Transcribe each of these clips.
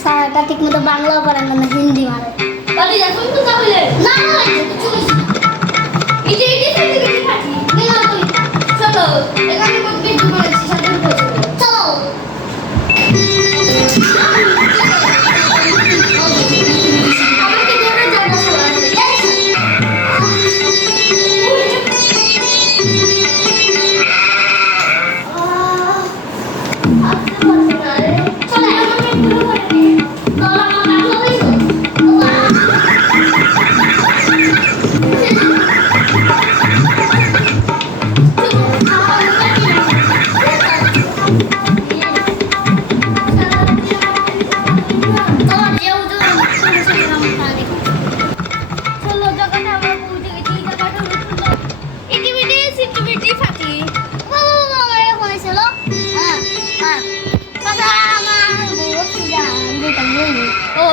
স্যারটা ঠিক মতো বাংলাও পারেন না হিন্দি মারে তাহলে এখন তো তাহলে না না কিছু কিছু চলো এখানে কত কিছু বলেছি সাথে চলো আমাকে ধরে যাবো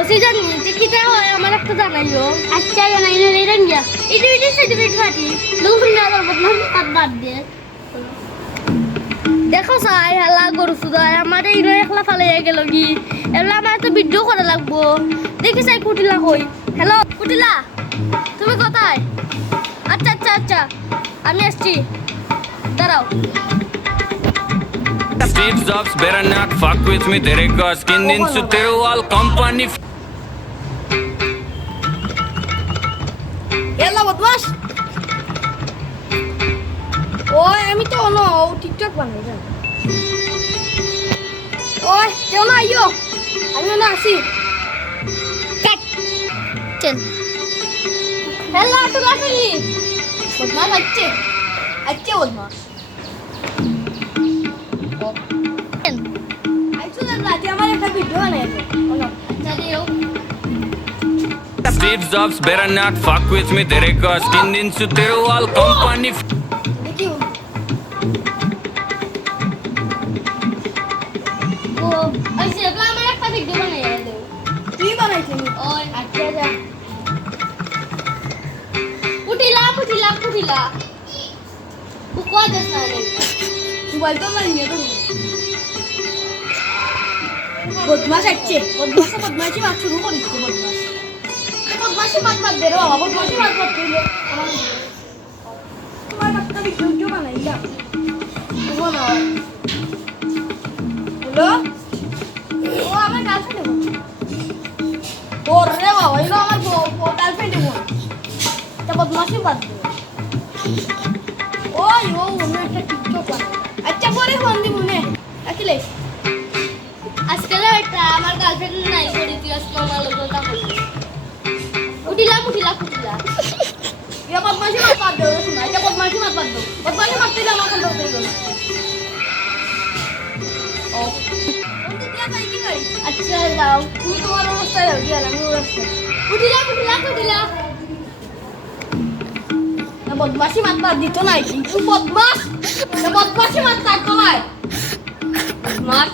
সিজন নিতে কিটা হয় আমার একটা জানাইও আচ্ছা জানাই না রেডান যা ইটি সার্টিফিকেট পাটি লোন না করব না হাত বাদ দিয়ে দেখো সাই হালা গরু সুদাই আমারে ইনো একলা ফালে গেল কি এলা আমার তো ভিডিও করা লাগবো দেখি সাই কুটিলা কই হ্যালো কুটিলা তুমি কোথায় আচ্ছা আচ্ছা আচ্ছা আমি আসছি দাঁড়াও Steve Jobs better not fuck with me तेरे का skin दिन से तेरे वाल company এলা বদমাস ওই আমি তো অনো টিকটক বানাই না ওই কেউ না আইও আমি না আসি কাট চল হেলা তো লাগি বদমাস আইছে আইছে বদমাস আইছো না রাতে আমার একটা ভিডিও বানাই দে বলো আচ্ছা দিও Steve Jobs better not fuck with me तेरे का skin दिन से तेरे वाल company দেখিও ও আইছে আপনি আমার একটা ভিডিও বানাই দাও তুই বানাইছিস ওই আচ্ছা যা উঠিলা বুকো দেনা রে মোবাইল তো মারি নিয়ে তো বদমাশ আছে বদমাশি মাছ শুরু করিছে বদমাশি মাছ দে রে বাবা বদমাশি মাছ দিলে আমার তোমার একটা ভিডিও বানাইলা বলো হ্যালো ও আমার গার্লফ্রেন্ড ওর রে বাবা এলো আমার গার্লফ্রেন্ড তা বদমাশি বাদ দে ওই ও অন্য একটা টিকটক বানাই আচ্ছা পরে ফোন দিব নে রাখিলে আজকে একটা আমার গার্লফ্রেন্ড নাই করি তুই আজকে আমার লোক কথা বলছিস উঠিলা ইয়া বদমাশি মাত বাদ দাও শোনা এটা বদমাশি মাত বাদ দাও বদমাশি মারতে যা আমার কাছে হয়ে গেল ও কোনটা দিয়া যাই কি করি আচ্ছা যাও তুমি তোমার অবস্থায় যাও গিয়া আমি অবস্থায় উঠিলা বদমাশি মাত বাদ দিত নাই কিন্তু বদমাশি মাত বাদ নাই বদমাশ